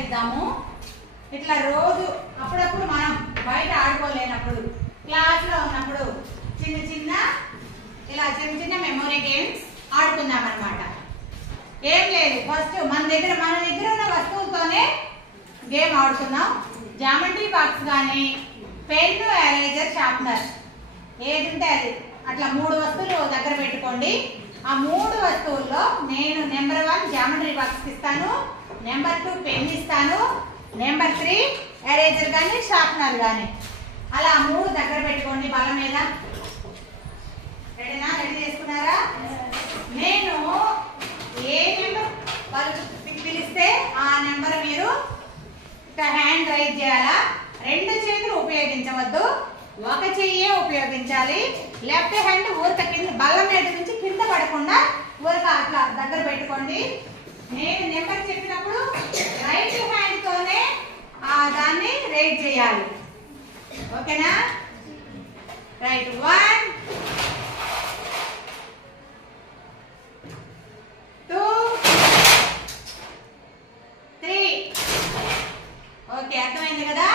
ఇద్దాము. ఇట్లా రోజు అప్పుడప్పుడు మనం బయట ఆడుకోలేనప్పుడు క్లాస్లో ఉన్నప్పుడు చిన్న చిన్న మెమొరీ గేమ్స్ ఆడుకుందాం అన్నమాట. ఏం లేదు, ఫస్ట్ మన దగ్గర ఉన్న వస్తువులతోనే గేమ్ ఆడుకుందాం. జామెట్రీ బాక్స్ కానీ పెన్ను, ఎరేజర్, షార్ప్నర్ ఏది ఉంటే అది అట్లా 3 వస్తువులు దగ్గర పెట్టుకోండి. ఆ 3 వస్తువుల్లో నేను నెంబర్ 1 జామెట్రీ బాక్స్ ఇస్తాను, నెంబర్ 2 పెన్ ఇస్తాను, నెంబర్ 3 ఎరేజర్ కానీ షార్ప్నర్ కానీ. అలా 3 దగ్గర పెట్టుకోండి బల్ల మీద. రెడీనా? రెడీ చేసుకున్నారా? నేను ఏ నెంబర్ పిలిస్తే ఆ నెంబర్ మీరు హ్యాండ్ రైజ్ చేయాలా. 2 చేతులు ఉపయోగించవద్దు, 1 చెయ్యే ఉపయోగించాలి. లెఫ్ట్ హ్యాండ్ ఊరక కింద బల్ల మీద నుంచి కింద పడకుండా ఊరక అట్లా దగ్గర పెట్టుకోండి. నేను నెంబర్ చెప్పినప్పుడు రైట్ హ్యాండ్ తోనే దాన్ని రైజ్ చేయాలి. ఓకేనా? రైట్ 1 2 3. ఓకే, అర్థమైంది కదా?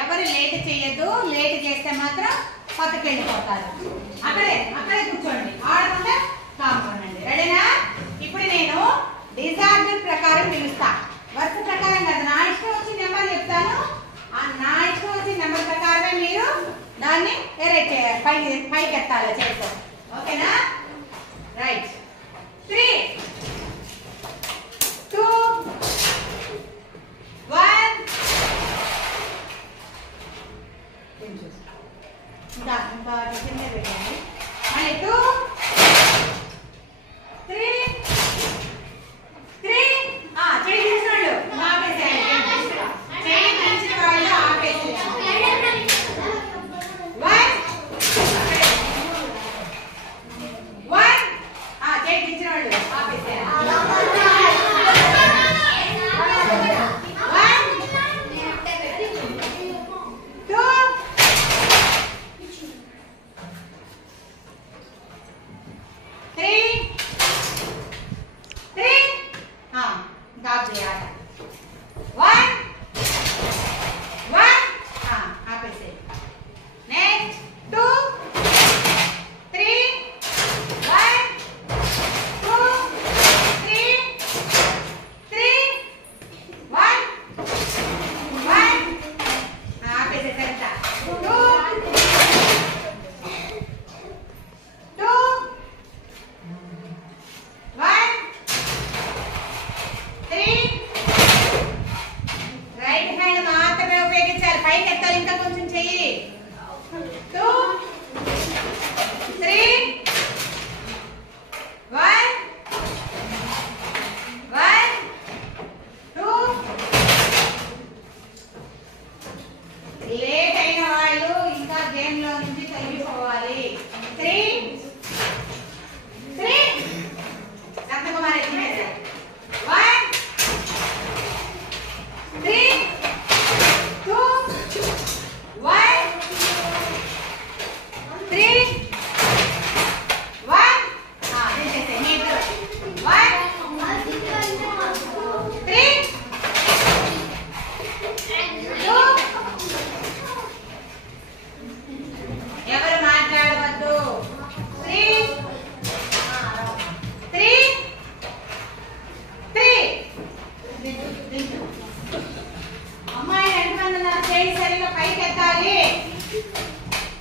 ఎవరు లేట్ చేయొద్దు, లేట్ చేస్తే మాత్రం పక్కకి వెళ్ళిపోతారు. అక్కడే కూర్చోండి, ఆడకుండా కాపాడండి. రెడీనా? ఇప్పుడు నేను డిజార్డర్ ప్రకారం పిలుస్తా. వరుస ప్రకారం కదా, నా ఇష్టం వచ్చి నెంబర్ చెప్తాను. నా ఇష్టం వచ్చి నెంబర్ ప్రకారమే మీరు దాన్ని ఎరేజ్ చేయాలి, పైకి ఎత్తాలి చేస్తాం. ఓకేనా? రైట్ 3 2 1. ఇంకా కింద పెట్టండి. మళ్ళీ 2 3 3. చేయి తీసిన వాళ్ళు ఆపేసేయండి. చేయి తీసిన వాళ్ళు ఆపేసేయండి. 1 చేయి తీసిన వాళ్ళు ఆపేసేయండి.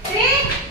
3